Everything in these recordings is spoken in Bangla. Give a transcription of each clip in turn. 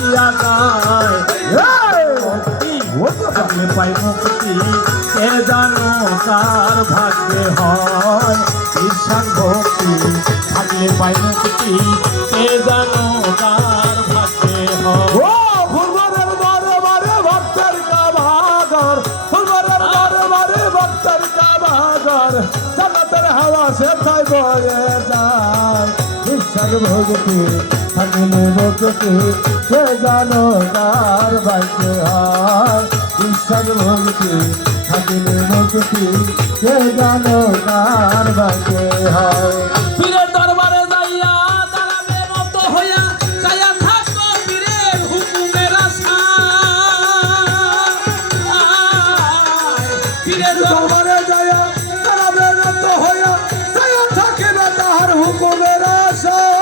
হইয়া যায় থাকলে পাই মুক্তি কে জানো কার ভাগ্যে হয় ঈশান ভক্তি থাকলে পাই মুক্তি কে জানো কার ভাগ্যে হয় ফুলবারের বারে বারে ভক্তের কাবাগর ফুলবারের বারে বারে ভক্তের কাবাগর জান্নাতের হাওয়া সেথায় বয়ে যায় ঈশান ভক্তি থাকলে মুক্তি কে জানো কার ভাগ্যে হয় ঈশান ভক্তি থাকলে মুক্তি কে জানো কার ভাগ্যে হয় পীরের দরবারে যাইয়া দাঁড়াবে নত হইয়া যাইয়া থাকো পীরের হুকুমের আশায় পীরের দরবারে যাইয়া দাঁড়াবে নত হইয়া যাইয়া থাকিবে তাহার হুকুমের আশায়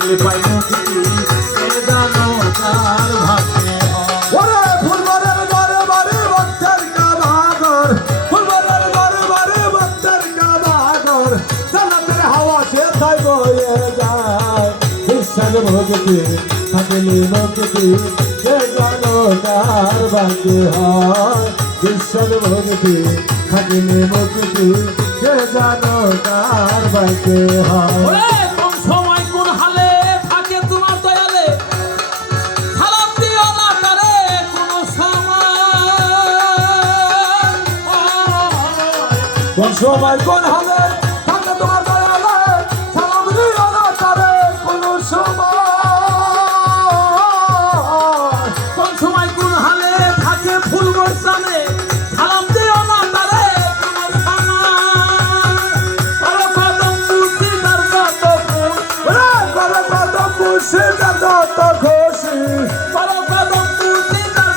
থাকলে পাই মুক্তি কে জানো কার ভাগ্যে হয় ফুলবারের বারে বারে ভক্তের কাবাগর ফুলবারের বারে বারে ভক্তের কাবাগর জান্নাতের হাওয়া সেথায় বয়ে যায় ঈশান ভক্তি থাকলে মুক্তি কে জানো কার ভাগ্যে হয় ঈশান ভক্তি থাকলে মুক্তি কে জানো কার ভাগ্যে হয় কোন সময় কোন হালে থাকে তোমার দয়ালে সালাম দিও না তারে কোন সময় কোন সময় কোন হালে থাকে ফুল বর্ষানে সালাম দিও না তারে কোন সময়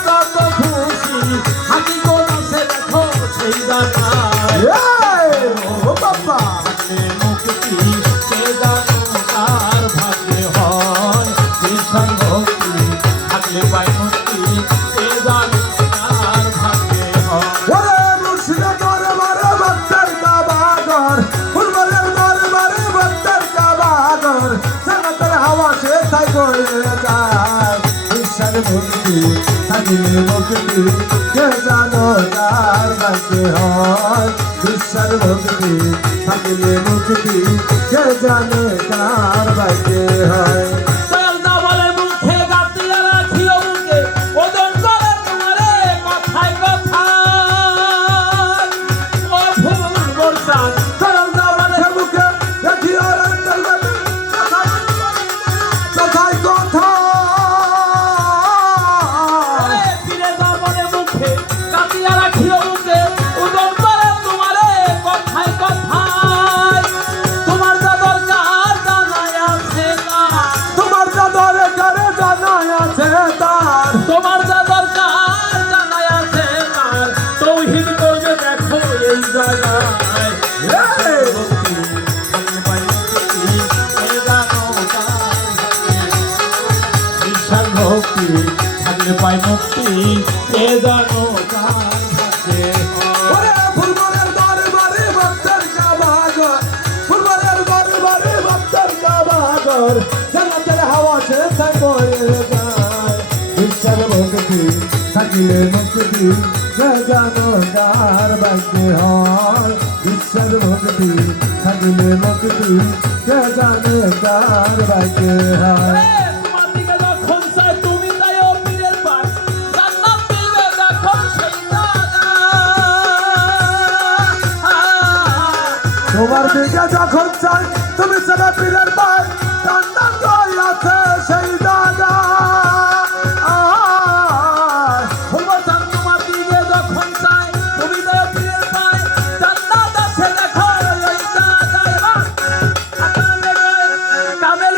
কত খুশি হাতি কোন আছে দেখো সেই জায়গায় মুক্তি কে জানো কার ভাগ্যে হয় ঈশান ভক্তি থাকলে পাই মুক্তি কে জানো কার ভাগ্যে হয় মুর্শিদের দরবারে ভক্তের কাবাগর ফুলবারের দরবারে ভক্তের কাবাগর জান্নাতের হাওয়া সেথায় বয়ে যায় ঈশান ভক্তি থাকলে মুক্তি কে জানো কার ভাগ্যে হয় ঈশান ভক্তি থাকলে মুক্তি কে জানে কার ভাগ্যে হয় তোমার যা দরকার জানাই আছে তার তৌহিদ করবে দেখো এই জায়গায় ঈশান ভক্তি থাকলে পাই মুক্তি কে জানো কার ভাগ্যে ফুলবারের বারে বারে ভক্তের কাবাগর ফুলবারের বারে বারে ভক্তের কাবাগর জান্নাতের হাওয়া সেথায় বয়ে যায় ঈশান ভক্তি থাকলে মুক্তি কে জানো কার ভাগ্যে হয় ঈশান ভক্তি থাকলে মুক্তি কে জানে কার ভাগ্যে হয় তোমার দিকে যখন চাই তুমি সেটা পীরের পায় জান্নাত কই আছে সেই জায়গা তোমার দিকে যখন চাই তুমি তো পীরের পায় জান্নাত আছে দেখো ওই জায়গায় কামেল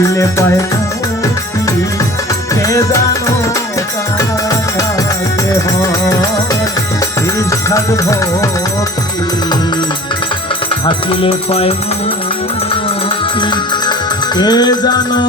থাকিলে পায় মুক্তি কে জানো কাকে হয় নিষ্ঠার ভক্তি থাকিলে পায় মুক্তি কে জানো